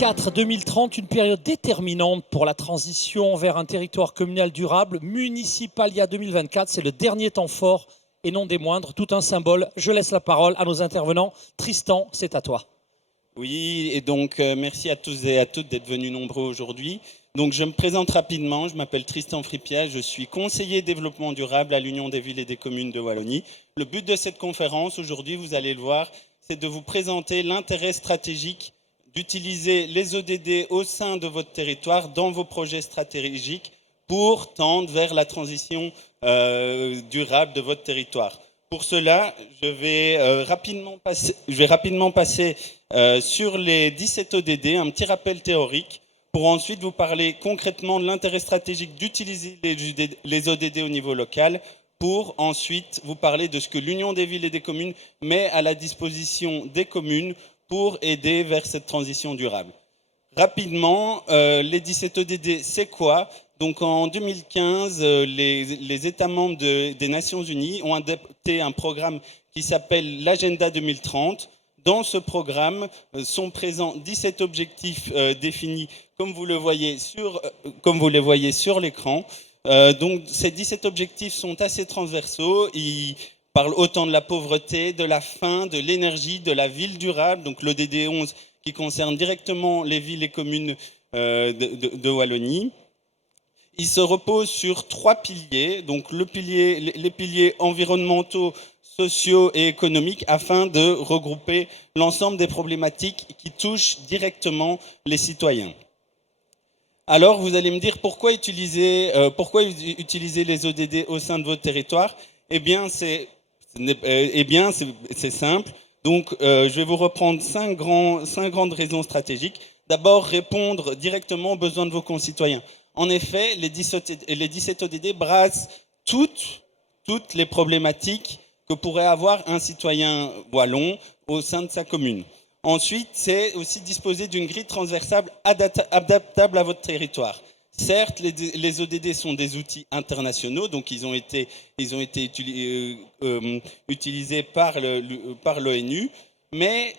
2024-2030, une période déterminante pour la transition vers un territoire communal durable. Municipalia 2024, c'est le dernier temps fort et non des moindres, tout un symbole. Je laisse la parole à nos intervenants. Tristan, c'est à toi. Oui, et donc merci à tous et à toutes d'être venus nombreux aujourd'hui. Donc je me présente rapidement, je m'appelle Tristan Fripiet, je suis conseiller développement durable à l'Union des villes et des communes de Wallonie. Le but de cette conférence aujourd'hui, vous allez le voir, c'est de vous présenter l'intérêt stratégique d'utiliser les ODD au sein de votre territoire dans vos projets stratégiques pour tendre vers la transition durable de votre territoire. Pour cela, je vais rapidement passer sur les 17 ODD, un petit rappel théorique, pour ensuite vous parler concrètement de l'intérêt stratégique d'utiliser les ODD au niveau local, pour ensuite vous parler de ce que l'Union des villes et des communes met à la disposition des communes pour aider vers cette transition durable. Rapidement, les 17 ODD, c'est quoi ? Donc en 2015, les États membres des Nations Unies ont adopté un programme qui s'appelle l'Agenda 2030. Dans ce programme sont présents 17 objectifs définis comme vous les voyez sur l'écran. Donc ces 17 objectifs sont assez transversaux. Ils parlent autant de la pauvreté, de la faim, de l'énergie, de la ville durable, donc l'ODD 11 qui concerne directement les villes et communes de Wallonie. Il se repose sur 3 piliers, donc les piliers environnementaux, sociaux et économiques, afin de regrouper l'ensemble des problématiques qui touchent directement les citoyens. Alors, vous allez me dire pourquoi utiliser les ODD au sein de votre territoire ? Eh bien, c'est simple. Donc, je vais vous reprendre 5 grandes raisons stratégiques. D'abord, répondre directement aux besoins de vos concitoyens. En effet, les 17 ODD brassent toutes les problématiques que pourrait avoir un citoyen wallon au sein de sa commune. Ensuite, c'est aussi disposer d'une grille transversale adaptable à votre territoire. Certes, les ODD sont des outils internationaux, donc ils ont été utilisés par l'ONU, mais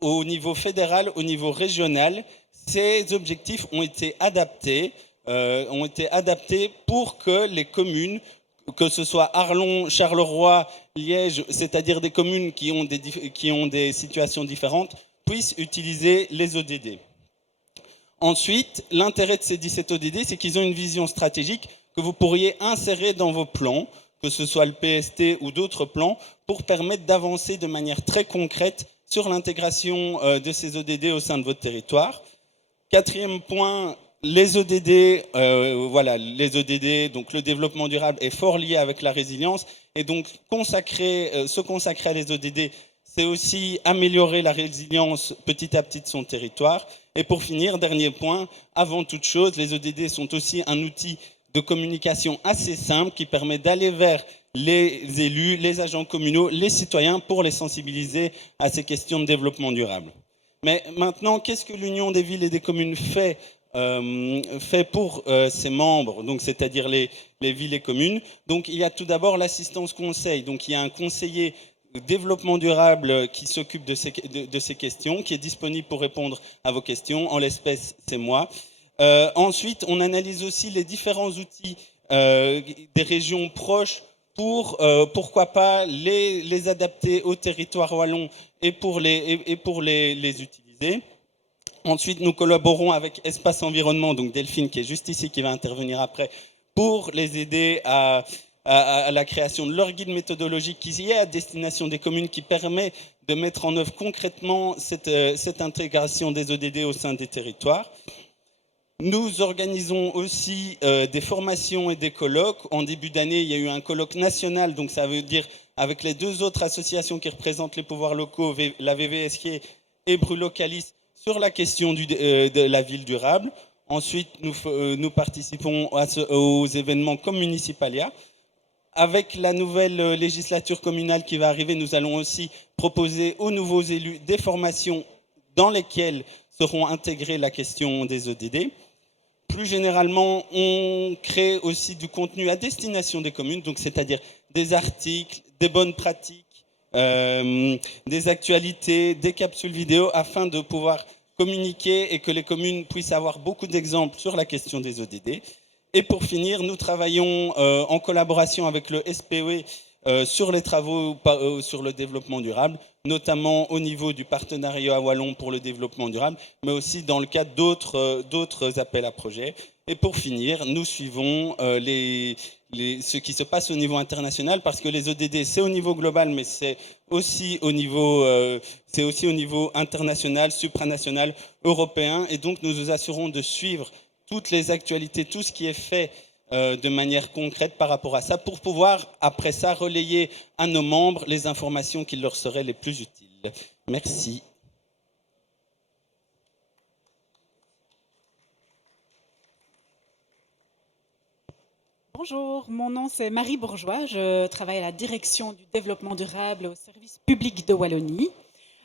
au niveau fédéral, au niveau régional, ces objectifs ont été adaptés pour que les communes, que ce soit Arlon, Charleroi, Liège, c'est-à-dire des communes qui ont des situations différentes, puissent utiliser les ODD. Ensuite, l'intérêt de ces 17 ODD, c'est qu'ils ont une vision stratégique que vous pourriez insérer dans vos plans, que ce soit le PST ou d'autres plans, pour permettre d'avancer de manière très concrète sur l'intégration de ces ODD au sein de votre territoire. Quatrième point, les ODD, donc le développement durable est fort lié avec la résilience, et donc se consacrer à les ODD, c'est aussi améliorer la résilience petit à petit de son territoire. Et pour finir, dernier point, avant toute chose, les ODD sont aussi un outil de communication assez simple qui permet d'aller vers les élus, les agents communaux, les citoyens pour les sensibiliser à ces questions de développement durable. Mais maintenant, qu'est-ce que l'Union des villes et des communes fait pour ses membres, donc c'est-à-dire les villes et communes? Donc il y a tout d'abord l'assistance conseil. Donc il y a un conseiller développement durable qui s'occupe de ces questions, qui est disponible pour répondre à vos questions. En l'espèce, c'est moi. Ensuite, on analyse aussi les différents outils des régions proches pour, pourquoi pas, les adapter au territoire wallon et pour les utiliser. Ensuite, nous collaborons avec Espace Environnement, donc Delphine qui est juste ici, qui va intervenir après, pour les aider à la création de leur guide méthodologique qui est à destination des communes, qui permet de mettre en œuvre concrètement cette intégration des ODD au sein des territoires. Nous organisons aussi des formations et des colloques. En début d'année, il y a eu un colloque national, donc ça veut dire avec les 2 autres associations qui représentent les pouvoirs locaux, la VVSQ et Brulocalis, sur la question de la ville durable. Ensuite, nous participons aux événements comme Municipalia. Avec la nouvelle législature communale qui va arriver, nous allons aussi proposer aux nouveaux élus des formations dans lesquelles seront intégrées la question des ODD. Plus généralement, on crée aussi du contenu à destination des communes, donc c'est-à-dire des articles, des bonnes pratiques, des actualités, des capsules vidéo, afin de pouvoir communiquer et que les communes puissent avoir beaucoup d'exemples sur la question des ODD. Et pour finir, nous travaillons en collaboration avec le SPE sur les travaux sur le développement durable, notamment au niveau du partenariat wallon pour le développement durable, mais aussi dans le cadre d'autres appels à projets. Et pour finir, nous suivons ce qui se passe au niveau international, parce que les ODD, c'est au niveau global, mais c'est aussi au niveau international, supranational, européen. Et donc, nous nous assurons de suivre toutes les actualités, tout ce qui est fait de manière concrète par rapport à ça, pour pouvoir, après ça, relayer à nos membres les informations qui leur seraient les plus utiles. Merci. Bonjour, mon nom c'est Marie Bourgeois, je travaille à la direction du développement durable au service public de Wallonie.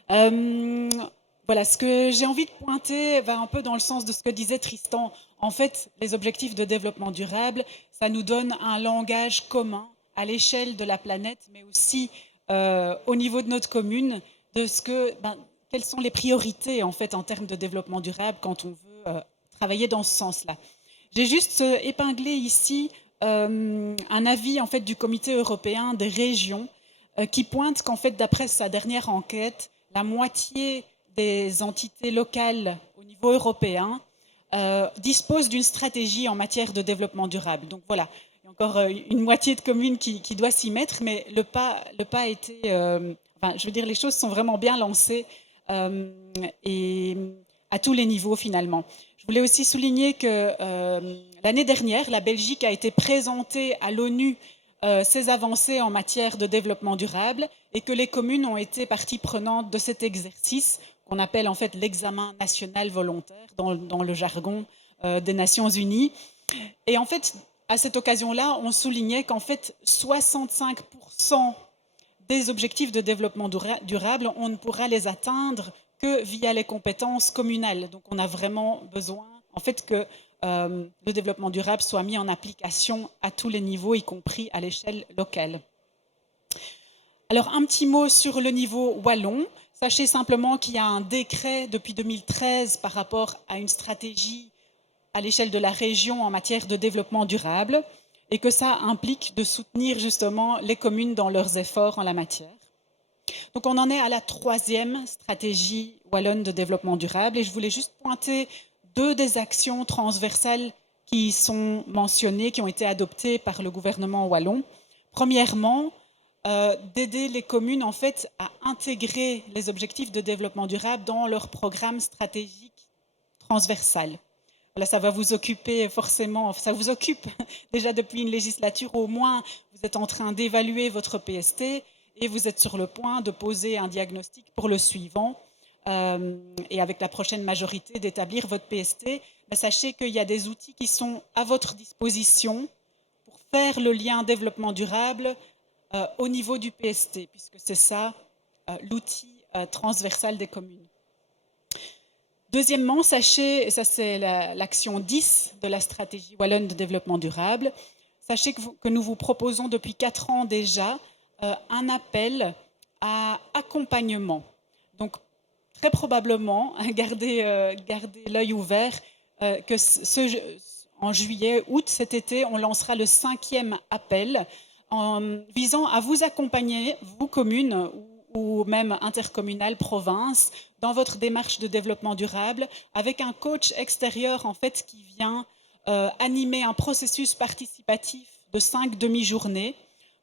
Voilà, ce que j'ai envie de pointer va un peu dans le sens de ce que disait Tristan. En fait, les objectifs de développement durable, ça nous donne un langage commun à l'échelle de la planète, mais aussi au niveau de notre commune, de quelles sont les priorités en fait en termes de développement durable quand on veut travailler dans ce sens-là. J'ai juste épinglé ici un avis en fait du Comité européen des régions qui pointe qu'en fait, d'après sa dernière enquête, la moitié des entités locales au niveau européen disposent d'une stratégie en matière de développement durable. Donc voilà, il y a encore une moitié de communes qui doit s'y mettre, mais le pas a été... je veux dire, les choses sont vraiment bien lancées et à tous les niveaux finalement. Je voulais aussi souligner que l'année dernière, la Belgique a été présentée à l'ONU ses avancées en matière de développement durable et que les communes ont été partie prenante de cet exercice qu'on appelle en fait l'examen national volontaire dans le jargon des Nations Unies. Et en fait, à cette occasion-là, on soulignait qu'en fait 65% des objectifs de développement durable, on ne pourra les atteindre que via les compétences communales. Donc on a vraiment besoin en fait que le développement durable soit mis en application à tous les niveaux, y compris à l'échelle locale. Alors un petit mot sur le niveau wallon. Sachez simplement qu'il y a un décret depuis 2013 par rapport à une stratégie à l'échelle de la région en matière de développement durable et que ça implique de soutenir justement les communes dans leurs efforts en la matière. Donc on en est à la 3e stratégie wallonne de développement durable et je voulais juste pointer 2 des actions transversales qui sont mentionnées, qui ont été adoptées par le gouvernement wallon. Premièrement, d'aider les communes en fait à intégrer les objectifs de développement durable dans leur programme stratégique transversal. Voilà, ça va vous occuper forcément, ça vous occupe déjà depuis une législature, au moins vous êtes en train d'évaluer votre PST et vous êtes sur le point de poser un diagnostic pour le suivant et avec la prochaine majorité d'établir votre PST. Mais sachez qu'il y a des outils qui sont à votre disposition pour faire le lien développement durable au niveau du PST, puisque c'est ça l'outil transversal des communes. Deuxièmement, sachez, et ça c'est l'action 10 de la stratégie wallonne de développement durable, sachez que nous vous proposons depuis 4 ans déjà un appel à accompagnement. Donc, très probablement, gardez l'œil ouvert, que en juillet, août, cet été, on lancera le 5e appel visant à vous accompagner, vous communes ou même intercommunales, provinces, dans votre démarche de développement durable, avec un coach extérieur en fait qui vient animer un processus participatif de 5 demi-journées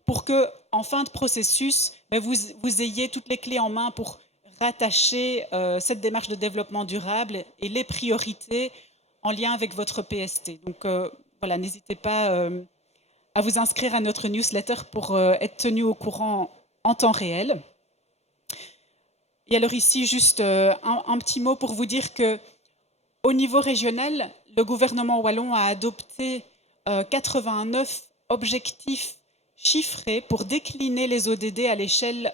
pour que, en fin de processus, vous ayez toutes les clés en main pour rattacher cette démarche de développement durable et les priorités en lien avec votre PST. Donc voilà, n'hésitez pas à vous inscrire à notre newsletter pour être tenu au courant en temps réel. Et alors ici, juste un petit mot pour vous dire qu'au niveau régional, le gouvernement wallon a adopté 89 objectifs chiffrés pour décliner les ODD à l'échelle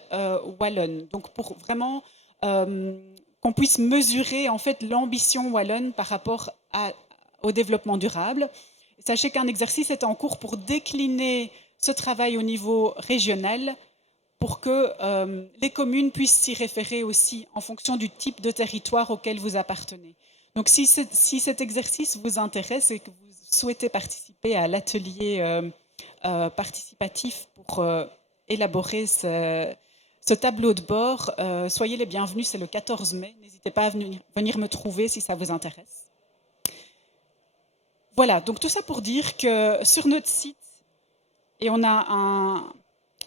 wallonne. Donc pour vraiment qu'on puisse mesurer en fait l'ambition wallonne par rapport au développement durable. Sachez qu'un exercice est en cours pour décliner ce travail au niveau régional pour que les communes puissent s'y référer aussi en fonction du type de territoire auquel vous appartenez. Donc si cet exercice vous intéresse et que vous souhaitez participer à l'atelier participatif pour élaborer ce tableau de bord, soyez les bienvenus, c'est le 14 mai. N'hésitez pas à venir me trouver si ça vous intéresse. Voilà, donc tout ça pour dire que sur notre site, et on a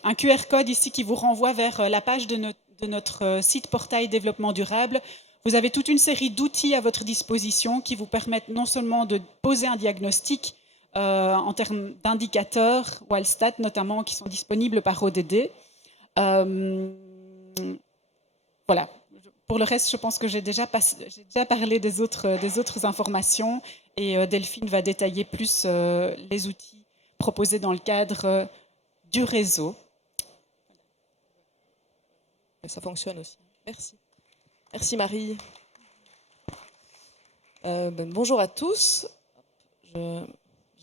un QR code ici qui vous renvoie vers la page de notre site portail développement durable. Vous avez toute une série d'outils à votre disposition qui vous permettent non seulement de poser un diagnostic en termes d'indicateurs, Wallstat notamment, qui sont disponibles par ODD. Voilà. Pour le reste, je pense que j'ai déjà parlé des autres informations et Delphine va détailler plus les outils proposés dans le cadre du réseau. Ça fonctionne aussi. Merci. Merci Marie. Bonjour à tous.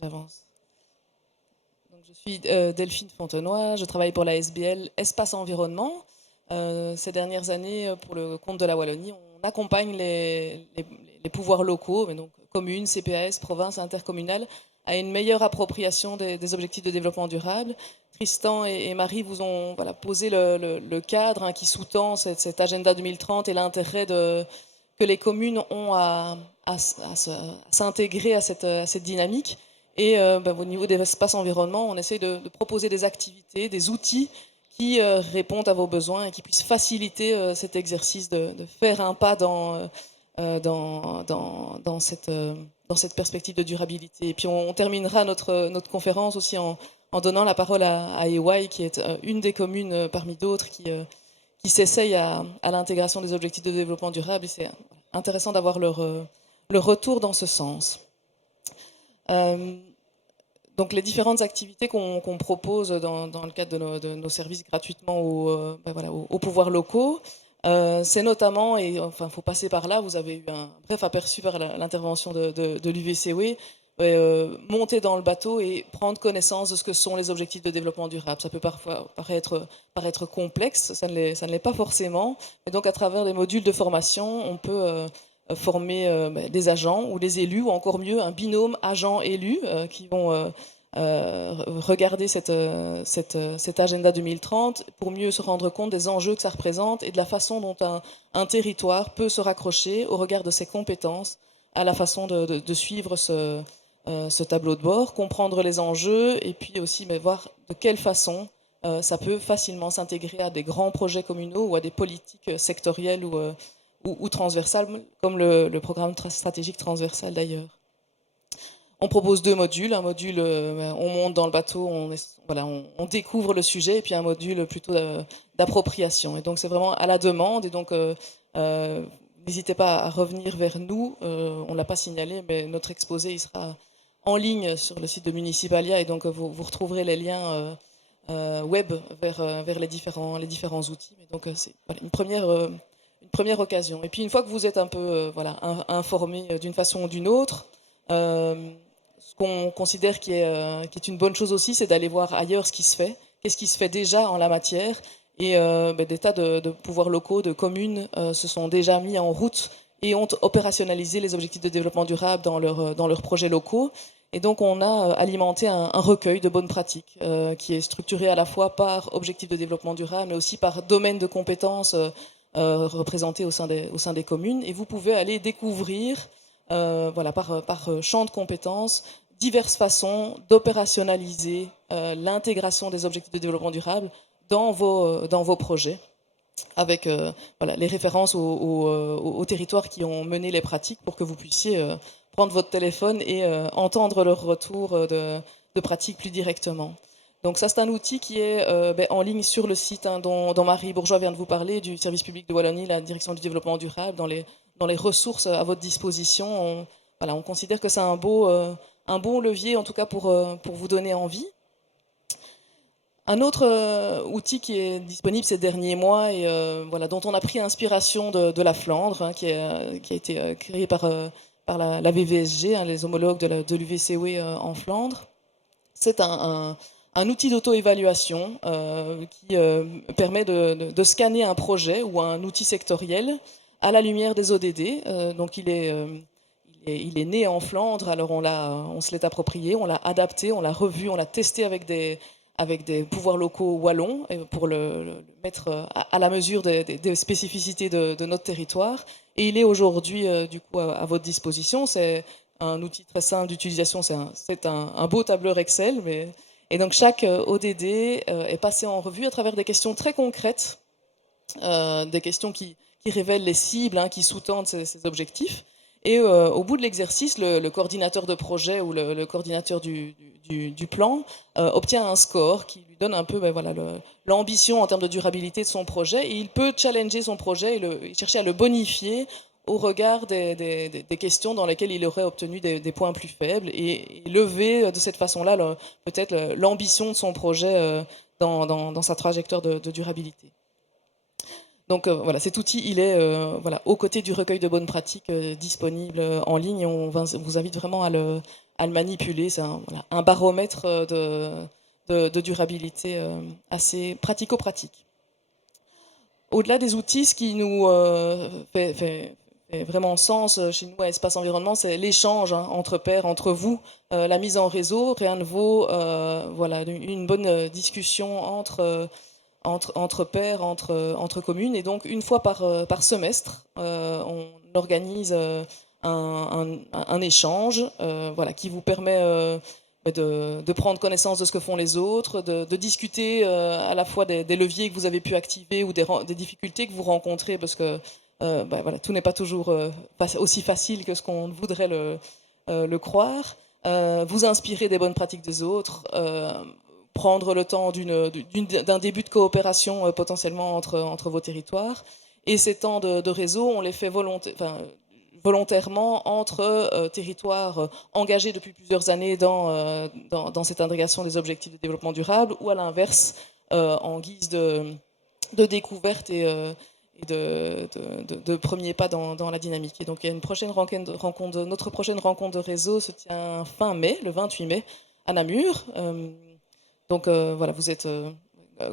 J'avance. Je suis Delphine Fontenoy, je travaille pour la SBL Espace Environnement. Ces dernières années, pour le compte de la Wallonie, on accompagne les pouvoirs locaux, mais donc communes, CPAS, provinces, intercommunales, à une meilleure appropriation des objectifs de développement durable. Tristan et Marie vous ont posé le cadre qui sous-tend cet agenda 2030 et l'intérêt que les communes ont à s'intégrer à cette dynamique. Et au niveau des espaces environnement, on essaie de proposer des activités, des outils qui répondent à vos besoins et qui puissent faciliter cet exercice de faire un pas dans cette perspective de durabilité. Et puis on terminera notre conférence aussi en donnant la parole à EY, qui est une des communes parmi d'autres qui s'essaye à l'intégration des objectifs de développement durable. Et c'est intéressant d'avoir leur retour dans ce sens. Donc les différentes activités qu'on propose dans le cadre de nos services gratuitement aux pouvoirs locaux, c'est notamment, et enfin il faut passer par là, vous avez eu un bref aperçu par l'intervention de l'UVCW, monter dans le bateau et prendre connaissance de ce que sont les objectifs de développement durable. Ça peut parfois paraître complexe, ça ne l'est pas forcément, et donc à travers les modules de formation, on peut former des agents ou des élus, ou encore mieux un binôme agent-élu qui vont regarder cet agenda 2030 pour mieux se rendre compte des enjeux que ça représente et de la façon dont un territoire peut se raccrocher au regard de ses compétences à la façon de suivre ce tableau de bord, comprendre les enjeux et puis aussi voir de quelle façon ça peut facilement s'intégrer à des grands projets communaux ou à des politiques sectorielles ou transversales, comme le programme stratégique transversal d'ailleurs. On propose 2 modules. Un module, on monte dans le bateau, on découvre le sujet, et puis un module plutôt d'appropriation. Et donc c'est vraiment à la demande. Et donc n'hésitez pas à revenir vers nous. On ne l'a pas signalé, mais notre exposé il sera en ligne sur le site de Municipalia. Et donc vous retrouverez les liens web vers les différents outils. Et donc c'est une première occasion. Et puis une fois que vous êtes un peu informé d'une façon ou d'une autre, ce qu'on considère qui est une bonne chose aussi, c'est d'aller voir ailleurs ce qui se fait, qu'est-ce qui se fait déjà en la matière. Et des tas de pouvoirs locaux, de communes se sont déjà mis en route et ont opérationnalisé les objectifs de développement durable dans leurs projets locaux. Et donc on a alimenté un recueil de bonnes pratiques qui est structuré à la fois par objectifs de développement durable, mais aussi par domaine de compétences représentés au sein des communes. Et vous pouvez aller découvrir par champ de compétences, diverses façons d'opérationnaliser l'intégration des objectifs de développement durable dans vos projets, avec les références aux territoires qui ont mené les pratiques pour que vous puissiez prendre votre téléphone et entendre leur retour de pratiques plus directement. Donc ça, c'est un outil qui est en ligne sur le site dont Marie Bourgeois vient de vous parler, du service public de Wallonie, la direction du développement durable, dans les ressources à votre disposition. On considère que c'est un bon levier, en tout cas pour vous donner envie. Un autre outil qui est disponible ces derniers mois et dont on a pris inspiration de la Flandre, qui a été créé par la VVSG, les homologues de l'UVCW en Flandre, c'est un un outil d'auto-évaluation qui permet de scanner un projet ou un outil sectoriel à la lumière des ODD. Donc il est né en Flandre, alors on se l'est approprié, on l'a adapté, on l'a revu, on l'a testé avec des pouvoirs locaux wallons pour le mettre à la mesure des spécificités de notre territoire. Et il est aujourd'hui du coup à votre disposition. C'est un outil très simple d'utilisation, c'est un beau tableur Excel. Et donc chaque ODD est passé en revue à travers des questions très concrètes, des questions qui révèlent les cibles, qui sous-tendent ces objectifs. Et au bout de l'exercice, le coordinateur de projet ou le coordinateur du plan obtient un score qui lui donne un peu l'ambition en termes de durabilité de son projet. Et il peut challenger son projet et chercher à le bonifier au regard des questions dans lesquelles il aurait obtenu des points plus faibles et lever de cette façon-là peut-être l'ambition de son projet dans sa trajectoire de durabilité. Donc voilà, cet outil, il est aux côtés du recueil de bonnes pratiques disponible en ligne. On vous invite vraiment à le manipuler. C'est un baromètre de durabilité assez pratico-pratique. Au-delà des outils, ce qui nous fait vraiment sens chez nous à Espace Environnement, c'est l'échange entre pairs, entre vous, la mise en réseau. Rien ne vaut une bonne discussion entre pairs, entre communes. Et donc, une fois par semestre, on organise un échange qui vous permet de prendre connaissance de ce que font les autres, de discuter à la fois des leviers que vous avez pu activer ou des difficultés que vous rencontrez, parce que tout n'est pas toujours aussi facile que ce qu'on voudrait le croire. Vous inspirer des bonnes pratiques des autres, prendre le temps d'un début de coopération potentiellement entre vos territoires. Et ces temps de réseau, on les fait volontairement entre territoires engagés depuis plusieurs années dans cette intégration des objectifs de développement durable, ou à l'inverse, en guise de découverte et de premiers pas dans la dynamique. Et donc il y a notre prochaine rencontre de réseau se tient fin mai, le 28 mai, à Namur. Donc vous êtes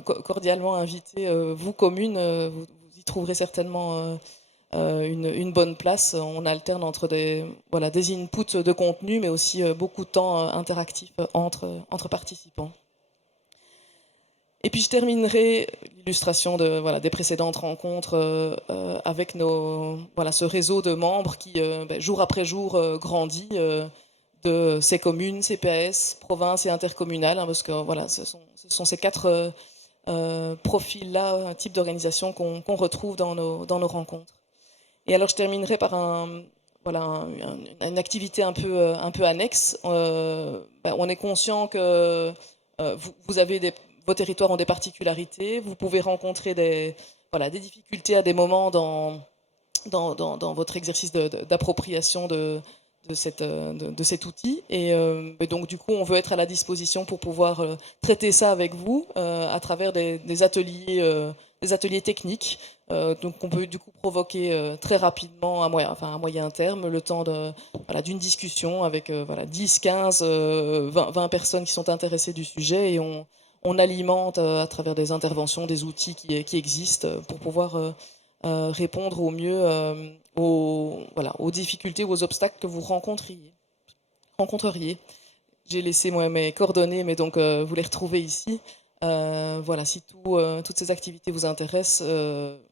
cordialement invités, vous communes, vous y trouverez certainement une bonne place. On alterne entre des inputs de contenu, mais aussi beaucoup de temps interactif entre participants. Et puis je terminerai l'illustration des précédentes rencontres avec ce réseau de membres qui, jour après jour, grandit de ces communes, CPAS, provinces et intercommunales, parce que ce sont ces quatre profils-là, types d'organisation qu'on retrouve dans nos rencontres. Et alors je terminerai par une activité un peu annexe. On est conscient que vos territoires ont des particularités. Vous pouvez rencontrer des difficultés à des moments dans votre exercice d'appropriation de cet outil. Et donc du coup, on veut être à la disposition pour pouvoir traiter ça avec vous à travers des ateliers techniques. Donc on peut du coup provoquer très rapidement à moyen terme le temps d'une discussion avec 10, 15, 20 personnes qui sont intéressées du sujet, et on alimente à travers des interventions, des outils qui existent pour pouvoir répondre au mieux aux difficultés ou aux obstacles que vous rencontreriez. J'ai laissé mes coordonnées, mais donc vous les retrouvez ici. Si toutes ces activités vous intéressent,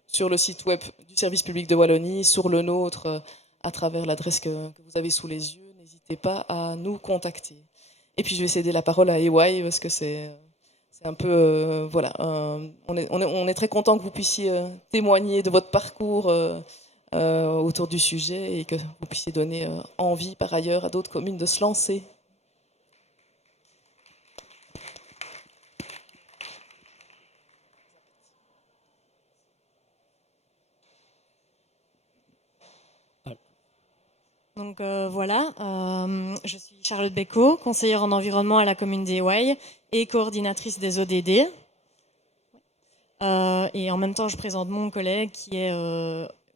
sur le site web du service public de Wallonie, sur le nôtre, à travers l'adresse que vous avez sous les yeux, n'hésitez pas à nous contacter. Et puis je vais céder la parole à EY, parce que c'est un peu, on est très content que vous puissiez témoigner de votre parcours autour du sujet, et que vous puissiez donner envie par ailleurs à d'autres communes de se lancer. Donc je suis Charlotte Bécaud, conseillère en environnement à la commune d'Éouaille et coordinatrice des ODD. Et en même temps, je présente mon collègue qui est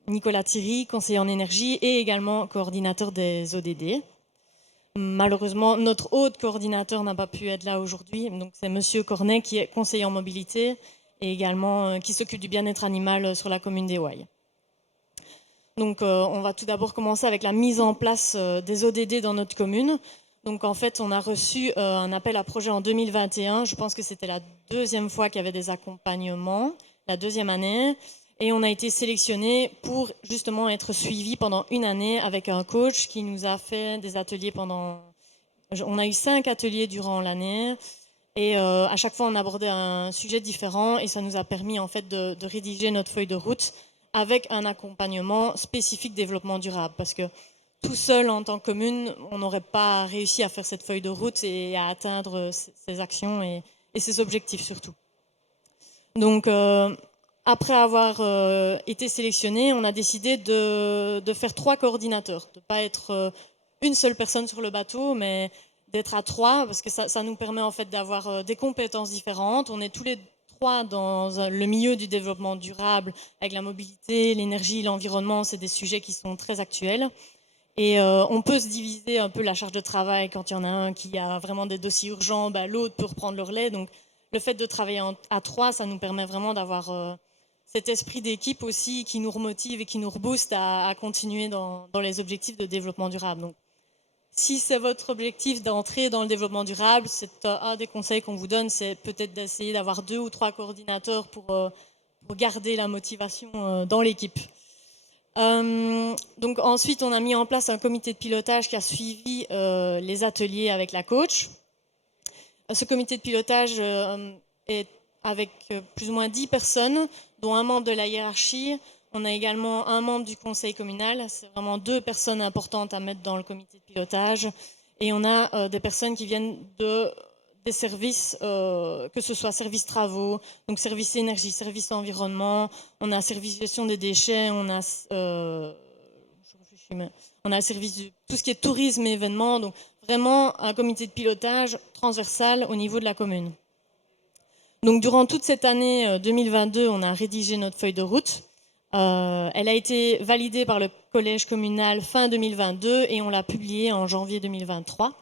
Nicolas Thierry, conseiller en énergie et également coordinateur des ODD. Malheureusement, notre autre coordinateur n'a pas pu être là aujourd'hui. Donc c'est Monsieur Cornet qui est conseiller en mobilité et également qui s'occupe du bien-être animal sur la commune d'Ewaye. Donc on va tout d'abord commencer avec la mise en place des ODD dans notre commune. Donc en fait, on a reçu un appel à projet en 2021. Je pense que c'était la deuxième fois qu'il y avait des accompagnements, la deuxième année. Et on a été sélectionné pour justement être suivi pendant une année avec un coach qui nous a fait des ateliers pendant... On a eu 5 ateliers durant l'année. Et à chaque fois, on abordait un sujet différent et ça nous a permis en fait de rédiger notre feuille de route avec un accompagnement spécifique développement durable. Parce que tout seul, en tant que commune, on n'aurait pas réussi à faire cette feuille de route et à atteindre ces actions et ces objectifs surtout. Donc, après avoir été sélectionné, on a décidé de faire 3 coordinateurs, de ne pas être une seule personne sur le bateau, mais d'être à 3, parce que ça nous permet en fait d'avoir des compétences différentes. On est tous les 3 dans le milieu du développement durable, avec la mobilité, l'énergie, l'environnement, c'est des sujets qui sont très actuels. Et on peut se diviser un peu la charge de travail quand il y en a un qui a vraiment des dossiers urgents, l'autre peut reprendre le relais. Donc le fait de travailler à 3, ça nous permet vraiment d'avoir cet esprit d'équipe aussi qui nous remotive et qui nous rebooste à continuer dans les objectifs de développement durable. Donc, si c'est votre objectif d'entrer dans le développement durable, c'est un des conseils qu'on vous donne, c'est peut-être d'essayer d'avoir 2 ou 3 coordinateurs pour garder la motivation dans l'équipe. Donc ensuite, on a mis en place un comité de pilotage qui a suivi les ateliers avec la coach. Ce comité de pilotage est avec plus ou moins 10 personnes, dont un membre de la hiérarchie. On a également un membre du conseil communal. C'est vraiment 2 personnes importantes à mettre dans le comité de pilotage. Et on a des personnes qui viennent des services, que ce soit service travaux, donc service énergie, service environnement, on a service gestion des déchets, on a service de tout ce qui est tourisme et événements. Donc vraiment un comité de pilotage transversal au niveau de la commune. Donc durant toute cette année 2022, on a rédigé notre feuille de route. Elle a été validée par le collège communal fin 2022 et on l'a publiée en janvier 2023.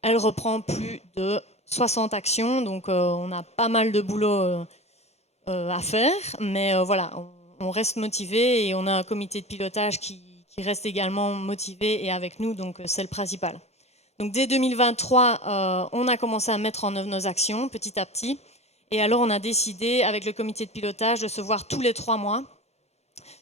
Elle reprend plus de 60 actions, donc on a pas mal de boulot à faire, mais voilà, on reste motivé et on a un comité de pilotage qui reste également motivé et avec nous, donc c'est le principal. Donc dès 2023, on a commencé à mettre en œuvre nos actions petit à petit, et alors on a décidé avec le comité de pilotage de se voir tous les 3 mois,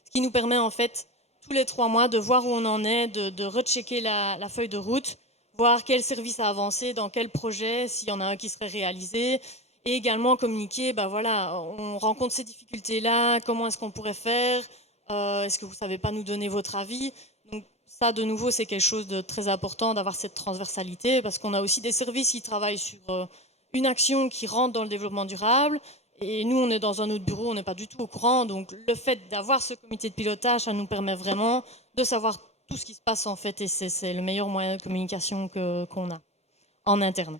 ce qui nous permet en fait tous les 3 mois de voir où on en est, de rechecker la feuille de route, voir quel service a avancé, dans quel projet, s'il y en a un qui serait réalisé, et également communiquer, voilà, on rencontre ces difficultés-là, comment est-ce qu'on pourrait faire, est-ce que vous ne savez pas nous donner votre avis? Donc ça, de nouveau, c'est quelque chose de très important d'avoir cette transversalité, parce qu'on a aussi des services qui travaillent sur une action qui rentre dans le développement durable, et nous, on est dans un autre bureau, on n'est pas du tout au courant, donc le fait d'avoir ce comité de pilotage, ça nous permet vraiment de savoir tout ce qui se passe en fait, et c'est le meilleur moyen de communication qu'on a en interne.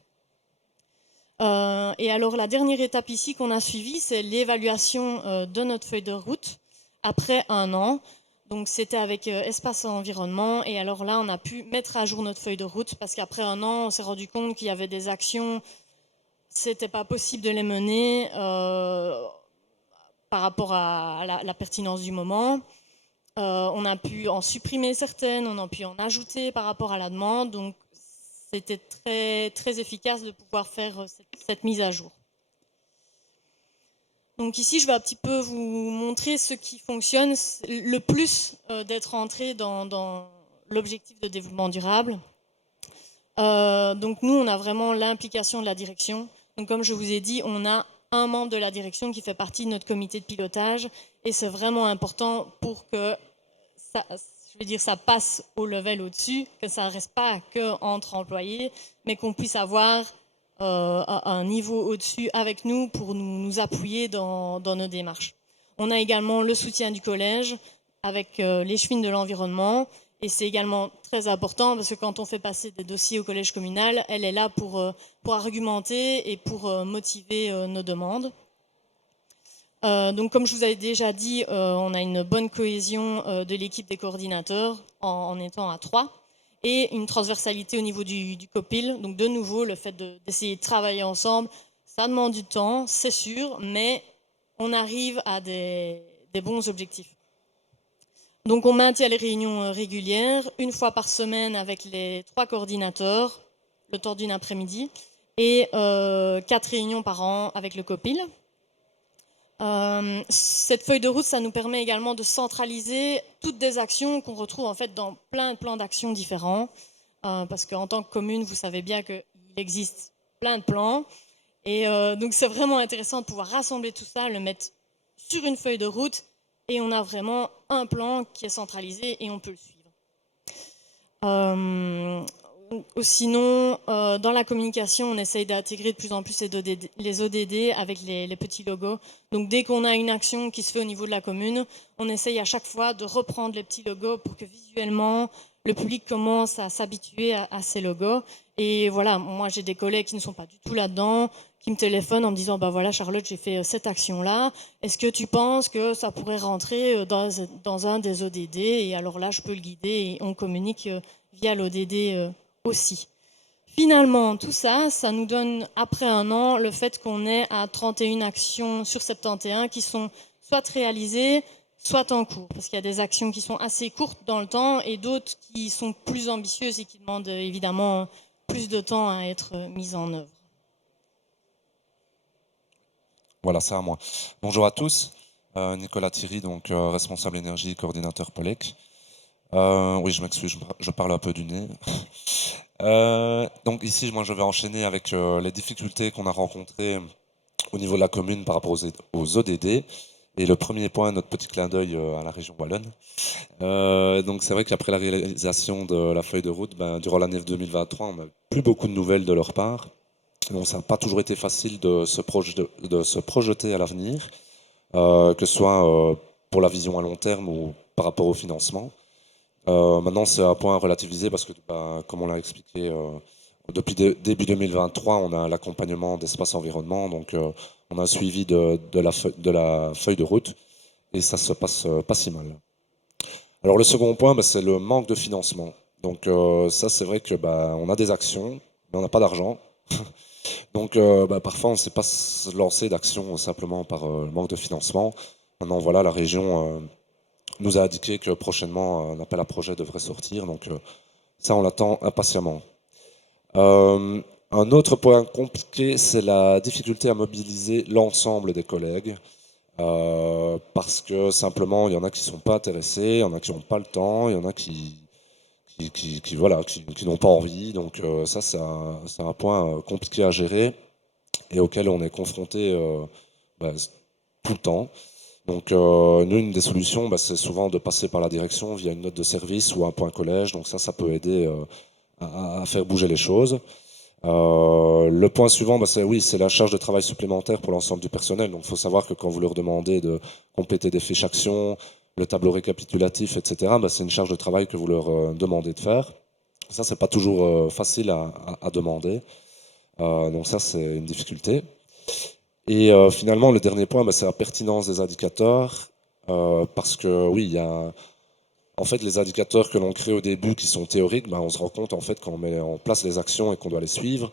Et alors la dernière étape ici qu'on a suivie, c'est l'évaluation de notre feuille de route après 1 an. Donc c'était avec Espace Environnement, et alors là on a pu mettre à jour notre feuille de route parce qu'après 1 an on s'est rendu compte qu'il y avait des actions, c'était pas possible de les mener par rapport à la pertinence du moment. On a pu en supprimer certaines, on a pu en ajouter par rapport à la demande. Donc, c'était très, très efficace de pouvoir faire cette mise à jour. Donc ici, je vais un petit peu vous montrer ce qui fonctionne le plus d'être entré dans l'objectif de développement durable. Donc nous, on a vraiment l'implication de la direction. Donc comme je vous ai dit, on a un membre de la direction qui fait partie de notre comité de pilotage, et c'est vraiment important pour que ça passe au level au-dessus, que ça ne reste pas qu'entre employés, mais qu'on puisse avoir un niveau au-dessus avec nous pour nous appuyer dans nos démarches. On a également le soutien du collège avec l'échevine de l'environnement, et c'est également très important parce que quand on fait passer des dossiers au collège communal, elle est là pour argumenter et pour motiver nos demandes. Donc comme je vous avais déjà dit, on a une bonne cohésion de l'équipe des coordinateurs en étant à 3. et une transversalité au niveau du COPIL. Donc de nouveau, le fait d'essayer de travailler ensemble, ça demande du temps, c'est sûr, mais on arrive à des bons objectifs. Donc on maintient les réunions régulières, une fois par semaine avec les 3 coordinateurs, le temps d'une après-midi, et 4 réunions par an avec le COPIL. Cette feuille de route, ça nous permet également de centraliser toutes des actions qu'on retrouve en fait dans plein de plans d'action différents, parce qu'en tant que commune, vous savez bien qu'il existe plein de plans, et donc c'est vraiment intéressant de pouvoir rassembler tout ça, le mettre sur une feuille de route, et on a vraiment un plan qui est centralisé et on peut le suivre. Sinon, dans la communication, on essaye d'intégrer de plus en plus les ODD avec les petits logos. Donc dès qu'on a une action qui se fait au niveau de la commune, on essaye à chaque fois de reprendre les petits logos pour que visuellement, le public commence à s'habituer à ces logos. Et voilà, moi j'ai des collègues qui ne sont pas du tout là-dedans, qui me téléphonent en me disant bah voilà Charlotte, j'ai fait cette action-là, est-ce que tu penses que ça pourrait rentrer dans un des ODD? Et alors là, je peux le guider et on communique via l'ODD aussi. Finalement, tout ça, ça nous donne, après un an, le fait qu'on est à 31 actions sur 71 qui sont soit réalisées, soit en cours. Parce qu'il y a des actions qui sont assez courtes dans le temps et d'autres qui sont plus ambitieuses et qui demandent évidemment plus de temps à être mises en œuvre. Voilà, c'est à moi. Bonjour à tous. Nicolas Thierry, donc responsable énergie, coordinateur POLEC. Oui, je m'excuse, je parle un peu du nez. Donc ici, moi, je vais enchaîner avec les difficultés qu'on a rencontrées au niveau de la commune par rapport aux ODD. Et le premier point, notre petit clin d'œil à la région wallonne. Donc c'est vrai qu'après la réalisation de la feuille de route, durant l'année 2023, on n'a plus beaucoup de nouvelles de leur part. Donc ça n'a pas toujours été facile de se projeter à l'avenir, que ce soit pour la vision à long terme ou par rapport au financement. Maintenant, c'est un point à relativiser parce que, comme on l'a expliqué, depuis début 2023, on a l'accompagnement d'espace environnement, donc on a un suivi de la feuille de route et ça se passe pas si mal. Alors le second point, c'est le manque de financement. Donc ça, c'est vrai que on a des actions, mais on n'a pas d'argent. Donc parfois, on ne sait pas se lancer d'actions simplement par manque de financement. Maintenant, voilà, la région nous a indiqué que prochainement un appel à projet devrait sortir, donc ça on l'attend impatiemment. Un autre point compliqué, c'est la difficulté à mobiliser l'ensemble des collègues, parce que simplement il y en a qui ne sont pas intéressés, il y en a qui n'ont pas le temps, il y en a qui n'ont pas envie, donc ça c'est un point compliqué à gérer et auquel on est confronté tout le temps. Donc nous, une des solutions, c'est souvent de passer par la direction via une note de service ou un point collège. Donc ça peut aider à faire bouger les choses. Le point suivant, c'est la charge de travail supplémentaire pour l'ensemble du personnel. Donc il faut savoir que quand vous leur demandez de compléter des fiches actions, le tableau récapitulatif, etc., c'est une charge de travail que vous leur demandez de faire. Ça, c'est pas toujours facile à demander. Donc ça, c'est une difficulté. Et finalement, le dernier point, c'est la pertinence des indicateurs, parce que oui, il y a en fait les indicateurs que l'on crée au début qui sont théoriques, on se rend compte en fait quand on met en place les actions et qu'on doit les suivre,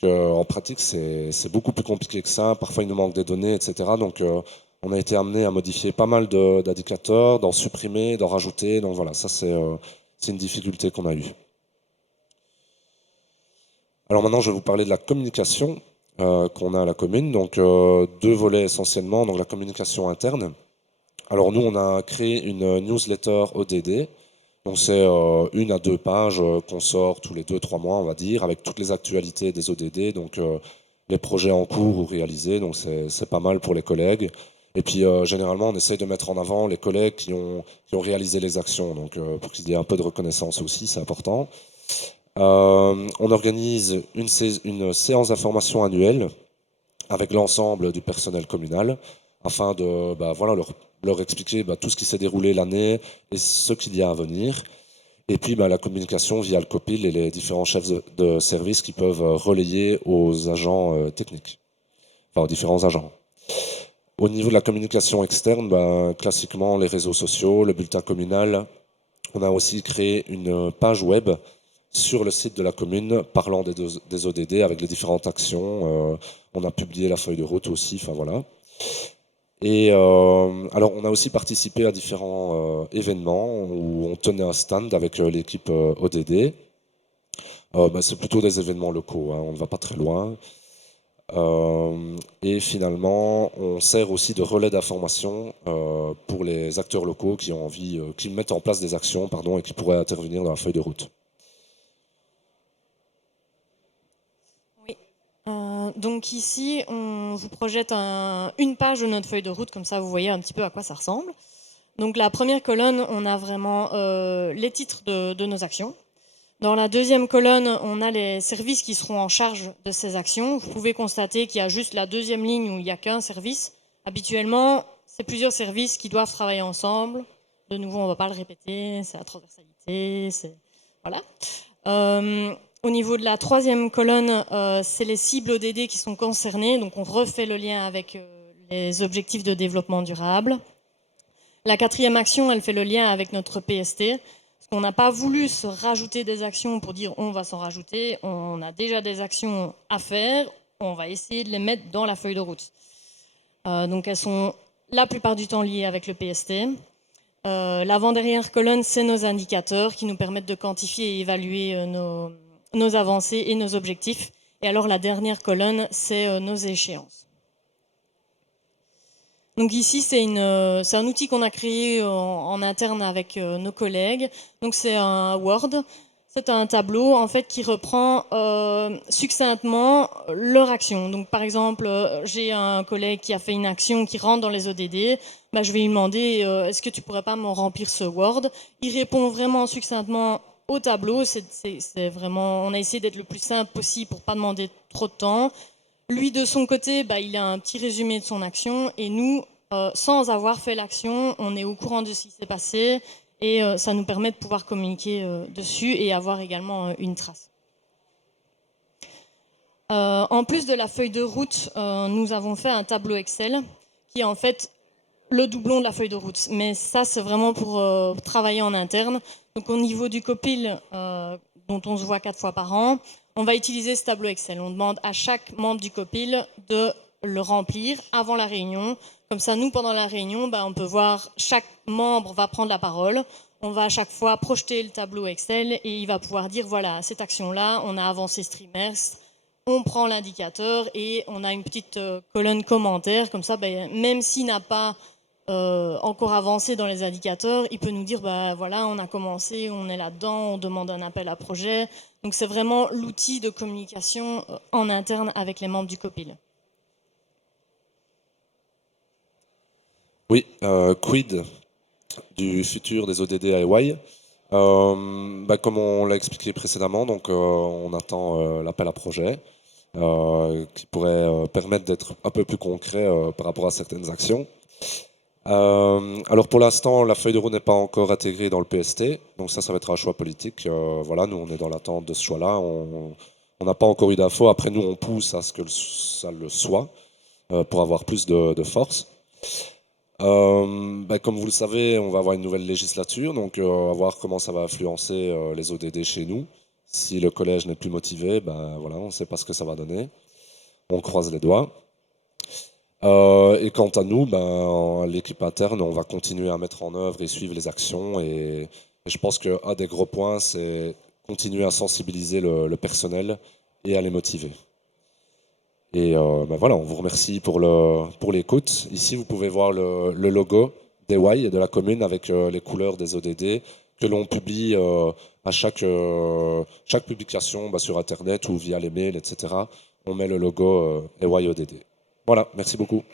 qu'en pratique c'est beaucoup plus compliqué que ça. Parfois il nous manque des données, etc. Donc on a été amené à modifier pas mal d'indicateurs, d'en supprimer, d'en rajouter. Donc voilà, ça c'est une difficulté qu'on a eue. Alors maintenant, je vais vous parler de la communication qu'on a à la commune. Donc deux volets essentiellement, donc la communication interne. Alors nous, on a créé une newsletter ODD. Donc c'est 1 à 2 pages qu'on sort tous les 2-3 mois, on va dire, avec toutes les actualités des ODD, donc les projets en cours ou réalisés. Donc c'est pas mal pour les collègues. Et puis généralement, on essaye de mettre en avant les collègues qui ont réalisé les actions. Donc pour qu'il y ait un peu de reconnaissance aussi, c'est important. On organise une séance d'information annuelle avec l'ensemble du personnel communal afin de leur expliquer tout ce qui s'est déroulé l'année et ce qu'il y a à venir. Et puis la communication via le COPIL et les différents chefs de service qui peuvent relayer aux agents techniques, enfin aux différents agents. Au niveau de la communication externe, classiquement les réseaux sociaux, le bulletin communal. On a aussi créé une page web sur le site de la commune parlant des ODD avec les différentes actions. On a publié la feuille de route aussi, enfin voilà. Et alors on a aussi participé à différents événements où on tenait un stand avec l'équipe ODD. C'est plutôt des événements locaux, hein, on ne va pas très loin. Et finalement, on sert aussi de relais d'information pour les acteurs locaux qui ont envie, qui mettent en place des actions, et qui pourraient intervenir dans la feuille de route. Oui. Donc ici, on vous projette une page de notre feuille de route, comme ça vous voyez un petit peu à quoi ça ressemble. Donc la première colonne, on a vraiment les titres de nos actions. Dans la deuxième colonne, on a les services qui seront en charge de ces actions. Vous pouvez constater qu'il y a juste la deuxième ligne où il n'y a qu'un service. Habituellement, c'est plusieurs services qui doivent travailler ensemble. De nouveau, on ne va pas le répéter, c'est la transversalité, voilà. Au niveau de la troisième colonne, c'est les cibles ODD qui sont concernées. Donc on refait le lien avec les objectifs de développement durable. La quatrième action, elle fait le lien avec notre PST. On n'a pas voulu se rajouter des actions pour dire on va s'en rajouter. On a déjà des actions à faire. On va essayer de les mettre dans la feuille de route. Donc elles sont la plupart du temps liées avec le PST. L'avant-dernière colonne, c'est nos indicateurs qui nous permettent de quantifier et évaluer nos avancées et nos objectifs. Et alors la dernière colonne, c'est nos échéances. Donc ici, c'est un outil qu'on a créé en interne avec nos collègues. Donc c'est un Word, c'est un tableau en fait qui reprend succinctement leur action. Donc par exemple, j'ai un collègue qui a fait une action qui rentre dans les ODD. Je vais lui demander est-ce que tu pourrais pas me remplir ce Word. Il répond vraiment succinctement au tableau. C'est vraiment, on a essayé d'être le plus simple possible pour pas demander trop de temps. Lui, de son côté, il a un petit résumé de son action et nous, sans avoir fait l'action, on est au courant de ce qui s'est passé et ça nous permet de pouvoir communiquer dessus et avoir également une trace. En plus de la feuille de route, nous avons fait un tableau Excel qui est en fait le doublon de la feuille de route. Mais ça, c'est vraiment pour travailler en interne. Donc au niveau du COPIL, dont on se voit 4 fois par an, on va utiliser ce tableau Excel. On demande à chaque membre du COPIL de le remplir avant la réunion. Comme ça, nous, pendant la réunion, on peut voir chaque membre va prendre la parole. On va à chaque fois projeter le tableau Excel et il va pouvoir dire, voilà, cette action-là, on a avancé ce trimestre, on prend l'indicateur et on a une petite colonne commentaire. Comme ça, même s'il n'a pas encore avancé dans les indicateurs, il peut nous dire, voilà, on a commencé, on est là-dedans, on demande un appel à projet. Donc c'est vraiment l'outil de communication en interne avec les membres du COPIL. Oui, quid du futur des ODD AY. Comme on l'a expliqué précédemment, donc on attend l'appel à projet qui pourrait permettre d'être un peu plus concret par rapport à certaines actions. Alors pour l'instant, la feuille de route n'est pas encore intégrée dans le PST, donc ça va être un choix politique. Voilà, nous on est dans l'attente de ce choix-là. On n'a pas encore eu d'infos. Après, nous on pousse à ce que ça le soit pour avoir plus de force. Comme vous le savez, on va avoir une nouvelle législature, donc on va voir comment ça va influencer les ODD chez nous. Si le collège n'est plus motivé, voilà, on ne sait pas ce que ça va donner. On croise les doigts. Et quant à nous, l'équipe interne, on va continuer à mettre en œuvre et suivre les actions. Et je pense qu'un des gros points, c'est continuer à sensibiliser le personnel et à les motiver. Et voilà, on vous remercie pour l'écoute. Ici, vous pouvez voir le logo d'EY et de la commune avec les couleurs des ODD que l'on publie à chaque publication sur Internet ou via les mails, etc. On met le logo EY ODD. Voilà, merci beaucoup.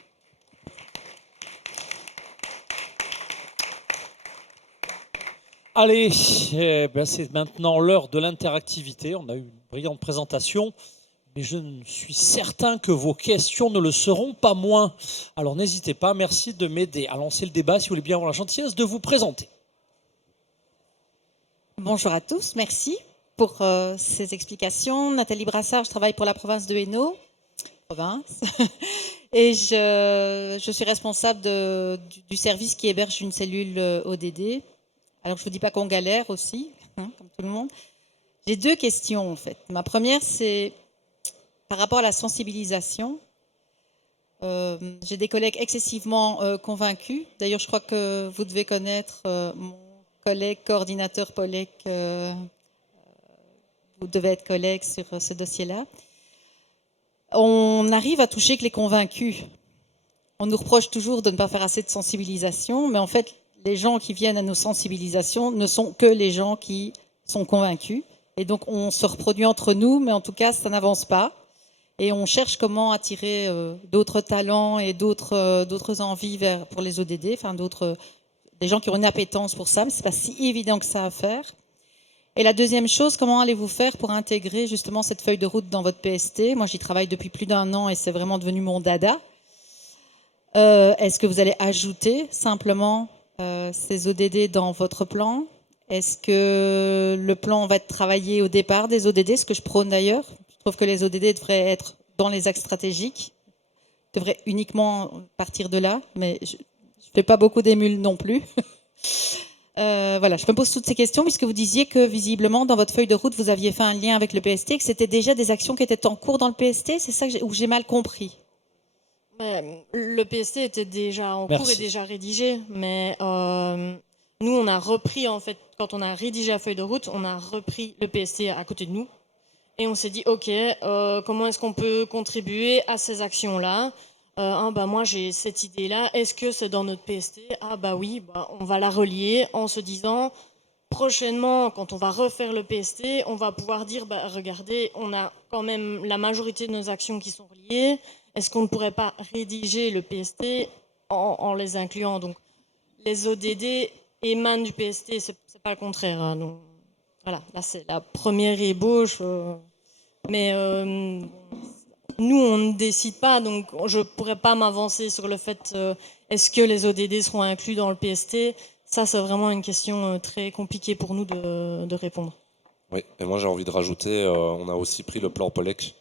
Allez, c'est maintenant l'heure de l'interactivité. On a eu une brillante présentation, mais je suis certain que vos questions ne le seront pas moins. Alors n'hésitez pas, merci de m'aider à lancer le débat si vous voulez bien avoir la gentillesse de vous présenter. Bonjour à tous, merci pour ces explications. Nathalie Brassard, je travaille pour la province de Hainaut. Et je suis responsable du service qui héberge une cellule ODD. Alors je ne vous dis pas qu'on galère aussi, comme tout le monde. J'ai deux questions en fait. Ma première, c'est par rapport à la sensibilisation. J'ai des collègues excessivement convaincus. D'ailleurs, je crois que vous devez connaître mon collègue coordinateur Polek. Vous devez être collègue sur ce dossier-là. On arrive à toucher que les convaincus. On nous reproche toujours de ne pas faire assez de sensibilisation, mais en fait, les gens qui viennent à nos sensibilisations ne sont que les gens qui sont convaincus. Et donc, on se reproduit entre nous, mais en tout cas, ça n'avance pas. Et on cherche comment attirer d'autres talents et d'autres envies pour les ODD, enfin des gens qui ont une appétence pour ça, mais ce n'est pas si évident que ça à faire. Et la deuxième chose, comment allez-vous faire pour intégrer justement cette feuille de route dans votre PST? Moi, j'y travaille depuis plus d'1 an et c'est vraiment devenu mon dada. Est-ce que vous allez ajouter simplement ces ODD dans votre plan? Est-ce que le plan va être travaillé au départ des ODD, ce que je prône d'ailleurs? Je trouve que les ODD devraient être dans les axes stratégiques, devraient uniquement partir de là, mais je ne fais pas beaucoup d'émules non plus. Voilà, je me pose toutes ces questions puisque vous disiez que visiblement dans votre feuille de route, vous aviez fait un lien avec le PST, que c'était déjà des actions qui étaient en cours dans le PST, c'est ça où j'ai mal compris? Le PST était déjà en cours et Merci. déjà rédigé, mais nous, on a repris, en fait, quand on a rédigé la feuille de route, on a repris le PST à côté de nous. Et on s'est dit, OK, comment est-ce qu'on peut contribuer à ces actions-là? Moi, j'ai cette idée-là. Est-ce que c'est dans notre PST? Ah bah oui, on va la relier en se disant, prochainement, quand on va refaire le PST, on va pouvoir dire, regardez, on a quand même la majorité de nos actions qui sont reliées. Est-ce qu'on ne pourrait pas rédiger le PST en les incluant? Donc, les ODD émanent du PST, c'est pas le contraire. Hein, donc, voilà, là, c'est la première ébauche. Mais nous, on ne décide pas, donc je ne pourrais pas m'avancer sur le fait est-ce que les ODD seront inclus dans le PST. Ça, c'est vraiment une question très compliquée pour nous de répondre. Oui, et moi j'ai envie de rajouter, on a aussi pris le plan Polek.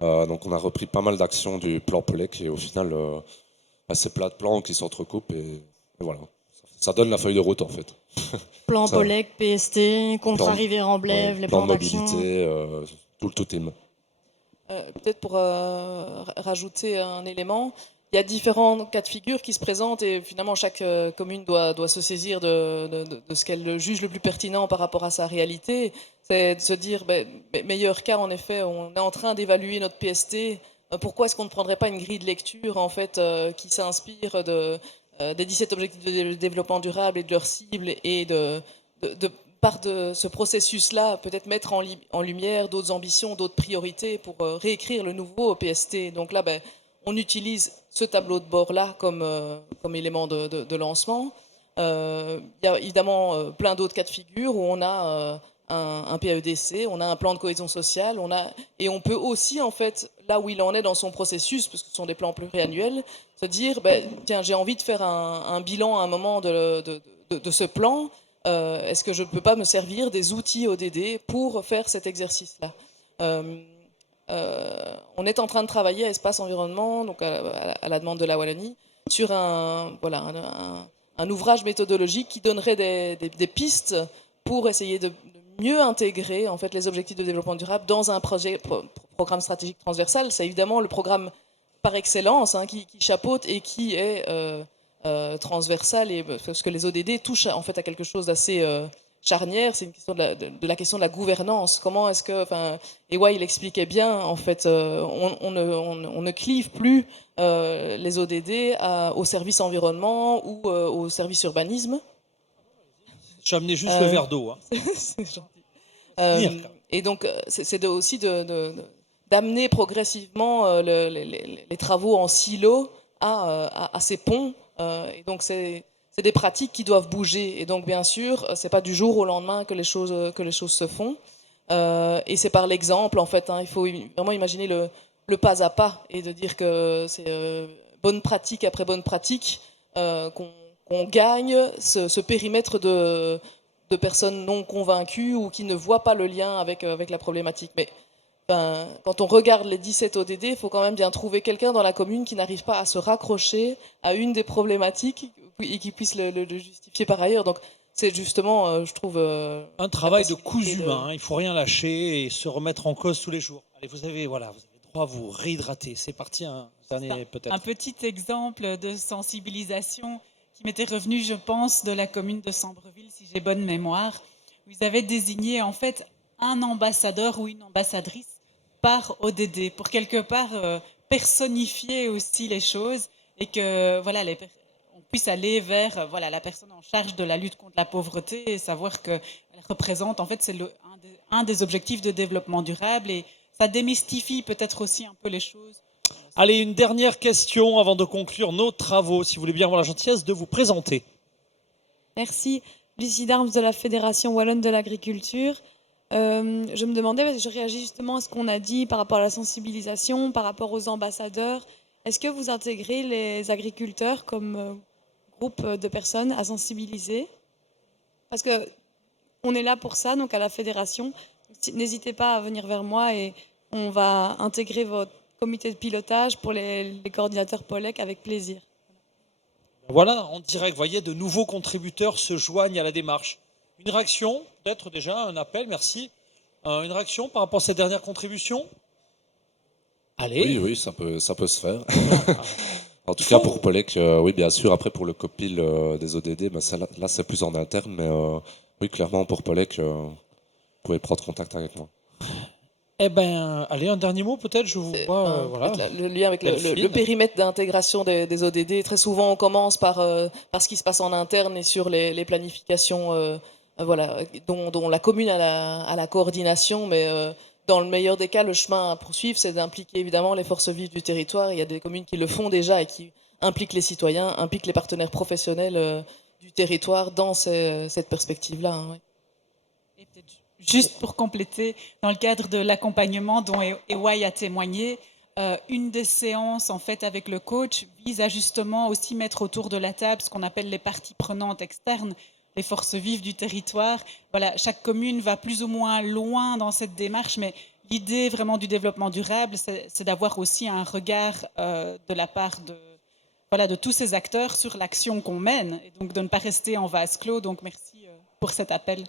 Donc on a repris pas mal d'actions du plan Polek et au final, c'est plein de plans qui s'entrecoupent et voilà. Ça donne la feuille de route en fait. Plan Ça, Polek, PST, contrat plan- Rivière-en-Blève, ouais, les plan plans de d'action. mobilité, tout le tout team. Peut-être pour rajouter un élément, il y a différents cas de figure qui se présentent et finalement chaque commune doit se saisir de ce qu'elle juge le plus pertinent par rapport à sa réalité. C'est de se dire, meilleur cas en effet, on est en train d'évaluer notre PST. Pourquoi est-ce qu'on ne prendrait pas une grille de lecture en fait qui s'inspire des 17 objectifs de développement durable et de leurs cibles et par de ce processus-là, peut-être mettre en lumière d'autres ambitions, d'autres priorités pour réécrire le nouveau PST. Donc là, on utilise ce tableau de bord-là comme élément de lancement. Il y a évidemment plein d'autres cas de figure où on a un PAEDC, on a un plan de cohésion sociale, et on peut aussi, en fait, là où il en est dans son processus, parce que ce sont des plans pluriannuels, se dire, tiens, j'ai envie de faire un bilan à un moment de ce plan. Est-ce que je ne peux pas me servir des outils ODD pour faire cet exercice-là? On est en train de travailler à Espace Environnement, donc à la demande de la Wallonie, sur un ouvrage méthodologique qui donnerait des pistes pour essayer de mieux intégrer en fait, les objectifs de développement durable dans un programme stratégique transversal. C'est évidemment le programme par excellence qui chapeaute et qui est transversale, parce que les ODD touchent en fait à quelque chose d'assez charnière, c'est une question de la question de la gouvernance. Comment est-ce que, EY il expliquait bien, en fait, on ne clive plus les ODD au service environnement ou au service urbanisme. J'ai amené juste le verre d'eau. Hein. C'est gentil. Et donc, c'est aussi d'amener progressivement les travaux en silo à ces ponts. Et donc, c'est des pratiques qui doivent bouger. Et donc, bien sûr, c'est pas du jour au lendemain que les choses se font. Et c'est par l'exemple, en fait. Il faut vraiment imaginer le pas à pas et de dire que c'est bonne pratique après bonne pratique qu'on gagne ce périmètre de personnes non convaincues ou qui ne voient pas le lien avec la problématique. Mais quand on regarde les 17 ODD, il faut quand même bien trouver quelqu'un dans la commune qui n'arrive pas à se raccrocher à une des problématiques et qui puisse le justifier par ailleurs. Donc c'est justement, je trouve, Un travail de possibilité cousu de- humain, hein. Il faut rien lâcher et se remettre en cause tous les jours. Allez, vous avez droit à vous réhydrater. C'est parti, un dernier Un peut-être. petit exemple de sensibilisation qui m'était revenu, je pense, de la commune de Sambreville, si j'ai bonne mémoire. Vous avez désigné en fait un ambassadeur ou une ambassadrice par ODD pour quelque part personnifier aussi les choses et que voilà, on puisse aller vers voilà, la personne en charge de la lutte contre la pauvreté et savoir qu'elle représente, en fait, c'est un des objectifs de développement durable et ça démystifie peut-être aussi un peu les choses. Allez, une dernière question avant de conclure nos travaux. Si vous voulez bien avoir la gentillesse de vous présenter. Merci. Lucie Darmes de la Fédération Wallonne de l'Agriculture. Je me demandais, parce que je réagis justement à ce qu'on a dit par rapport à la sensibilisation, par rapport aux ambassadeurs. Est-ce que vous intégrez les agriculteurs comme groupe de personnes à sensibiliser? Parce que on est là pour ça, donc à la fédération. N'hésitez pas à venir vers moi et on va intégrer votre comité de pilotage pour les coordinateurs POLEC avec plaisir. Voilà, en direct, vous voyez, de nouveaux contributeurs se joignent à la démarche. Une réaction, peut-être déjà, un appel, merci. Une réaction par rapport à cette dernière contribution? Allez. Oui, ça peut se faire. En tout cas, pour Polec, oui, bien sûr. Après, pour le copil des ODD, ben, là, c'est plus en interne. Mais oui, clairement, pour Polec, vous pouvez prendre contact avec moi. Eh bien, allez, un dernier mot peut-être, je vous vois. Voilà. Le lien avec le périmètre d'intégration des ODD, très souvent on commence par ce qui se passe en interne et sur les planifications voilà, dont la commune a la coordination, mais dans le meilleur des cas, le chemin à poursuivre, c'est d'impliquer évidemment les forces vives du territoire. Il y a des communes qui le font déjà et qui impliquent les citoyens, impliquent les partenaires professionnels du territoire dans cette perspective-là. Hein, ouais. Et peut-être juste pour compléter, dans le cadre de l'accompagnement dont EY a témoigné, une des séances en fait avec le coach vise à justement aussi mettre autour de la table ce qu'on appelle les parties prenantes externes, les forces vives du territoire. Voilà, chaque commune va plus ou moins loin dans cette démarche, mais l'idée vraiment du développement durable, c'est d'avoir aussi un regard de la part de tous ces acteurs sur l'action qu'on mène, et donc de ne pas rester en vase clos. Donc merci pour cet appel.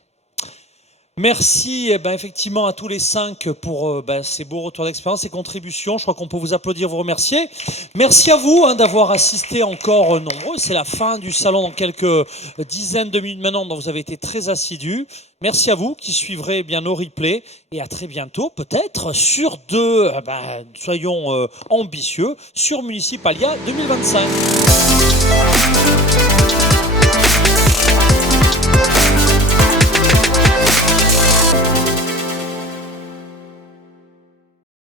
Merci effectivement à tous les 5 pour ces beaux retours d'expérience et contributions. Je crois qu'on peut vous applaudir, vous remercier. Merci à vous d'avoir assisté encore nombreux. C'est la fin du salon dans quelques dizaines de minutes maintenant, dont vous avez été très assidus. Merci à vous qui suivrez bien nos replays et à très bientôt peut-être sur soyons ambitieux, sur Municipalia 2025.